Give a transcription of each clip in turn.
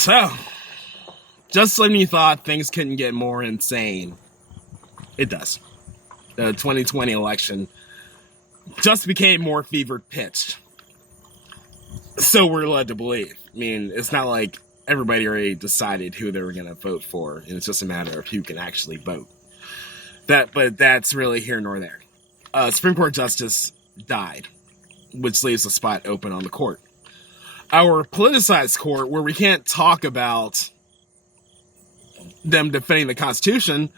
So, just when you thought things couldn't get more insane, it does. The 2020 election just became more fevered pitched. So we're led to believe. I mean, it's not like everybody already decided who they were going to vote for, and it's just a matter of who can actually vote. But that's really here nor there. Supreme Court Justice died, which leaves a spot open on the court. Our politicized court, where we can't talk about them defending the Constitution,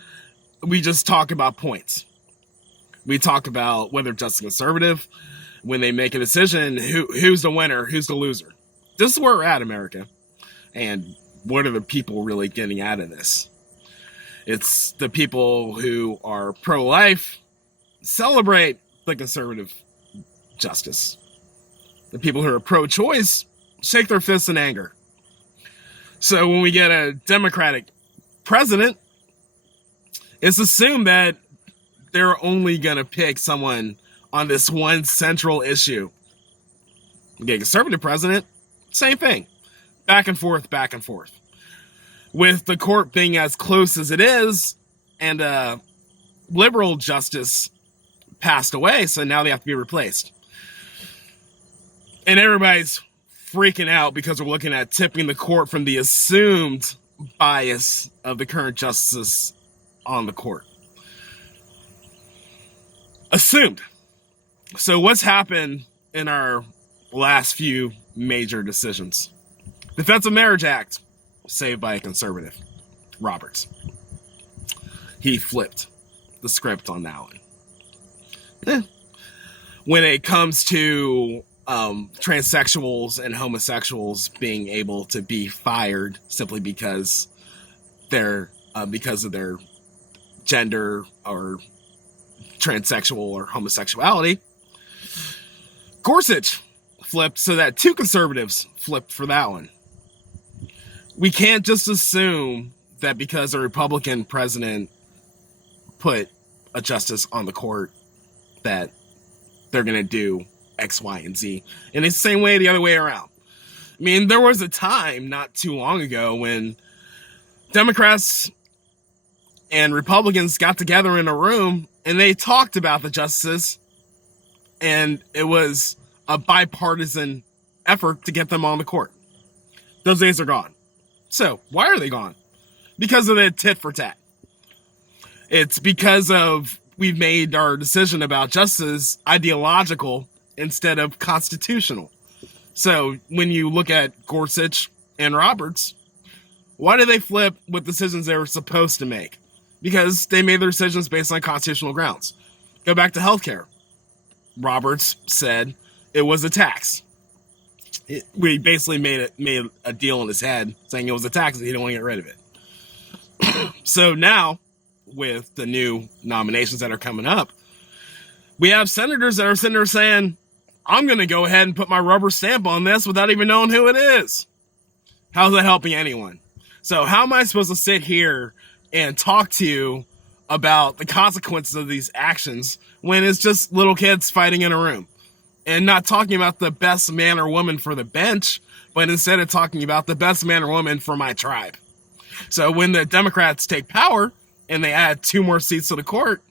we just talk about points. We talk about whether just conservative, when they make a decision, who's the winner, who's the loser. This is where we're at, America. And what are the people really getting out of this? It's the people who are pro-life, celebrate the conservative justice. The people who are pro-choice shake their fists in anger. So when we get a Democratic president, it's assumed that they're only going to pick someone on this one central issue. You get a conservative president, same thing. Back and forth, back and forth. With the court being as close as it is, and liberal justice passed away, so now they have to be replaced. And everybody's freaking out because we're looking at tipping the court from the assumed bias of the current justices on the court. Assumed. So what's happened in our last few major decisions? Defense of Marriage Act, saved by a conservative, Roberts. He flipped the script on that one. When it comes to transsexuals and homosexuals being able to be fired simply because of their gender or transsexual or homosexuality, Gorsuch flipped so that two conservatives flipped for that one. We can't just assume that because a Republican president put a justice on the court that they're going to do X, Y, and Z. And it's the same way the other way around. I mean, there was a time not too long ago when Democrats and Republicans got together in a room and they talked about the justices, and it was a bipartisan effort to get them on the court. Those days are gone. So, why are they gone? Because of the tit for tat. It's because of we've made our decision about justice ideological instead of constitutional. So, when you look at Gorsuch and Roberts, why did they flip with decisions they were supposed to make? Because they made their decisions based on constitutional grounds. Go back to healthcare. Roberts said it was a tax. We basically made a deal in his head saying it was a tax and he didn't want to get rid of it. So now, with the new nominations that are coming up, we have senators that are sitting there saying, I'm going to go ahead and put my rubber stamp on this without even knowing who it is. How's that helping anyone? So how am I supposed to sit here and talk to you about the consequences of these actions when it's just little kids fighting in a room? And not talking about the best man or woman for the bench, but instead of talking about the best man or woman for my tribe. So when the Democrats take power and they add 2 more seats to the court,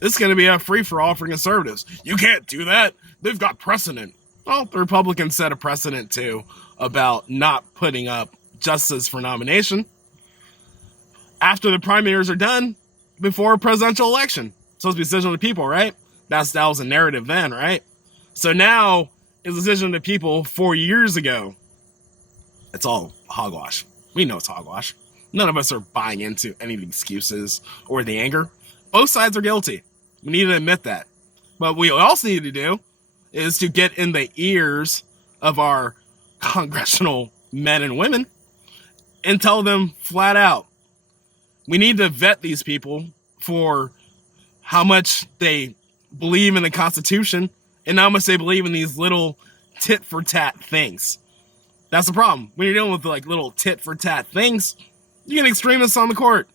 it's going to be a free-for-all for conservatives. You can't do that. They've got precedent. Well, the Republicans set a precedent, too, about not putting up justices for nomination after the primaries are done before a presidential election. It's supposed to be a decision of the people, right? That was a narrative then, right? So now, it's a decision of the people 4 years ago. It's all hogwash. We know it's hogwash. None of us are buying into any of the excuses or the anger. Both sides are guilty. We need to admit that. But what we also need to do is to get in the ears of our congressional men and women and tell them flat out, we need to vet these people for how much they believe in the Constitution and how much they believe in these little tit-for-tat things. That's the problem. When you're dealing with like little tit-for-tat things, you get extremists on the court.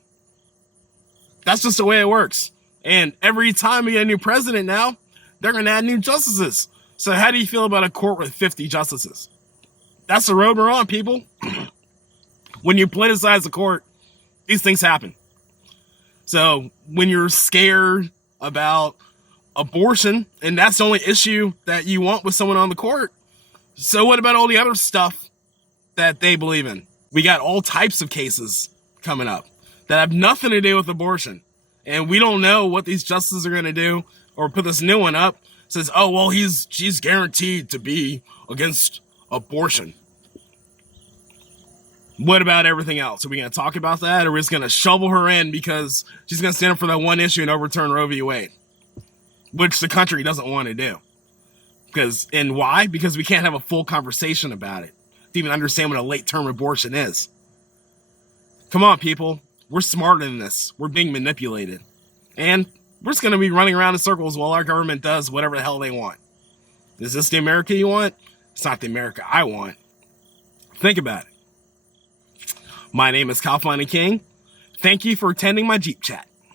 That's just the way it works. And every time we get a new president now, they're going to add new justices. So how do you feel about a court with 50 justices? That's the road we're on, people. When you politicize the court, these things happen. So when you're scared about abortion, and that's the only issue that you want with someone on the court, so what about all the other stuff that they believe in? We got all types of cases coming up that have nothing to do with abortion. And we don't know what these justices are going to do, or put this new one up, says, oh, well, she's guaranteed to be against abortion. What about everything else? Are we going to talk about that, or are we just going to shovel her in because she's going to stand up for that one issue and overturn Roe v. Wade, which the country doesn't want to do? And why? Because we can't have a full conversation about it to even understand what a late-term abortion is. Come on, people. We're smarter than this. We're being manipulated. And we're just going to be running around in circles while our government does whatever the hell they want. Is this the America you want? It's not the America I want. Think about it. My name is Kaufman King. Thank you for attending my Jeep Chat.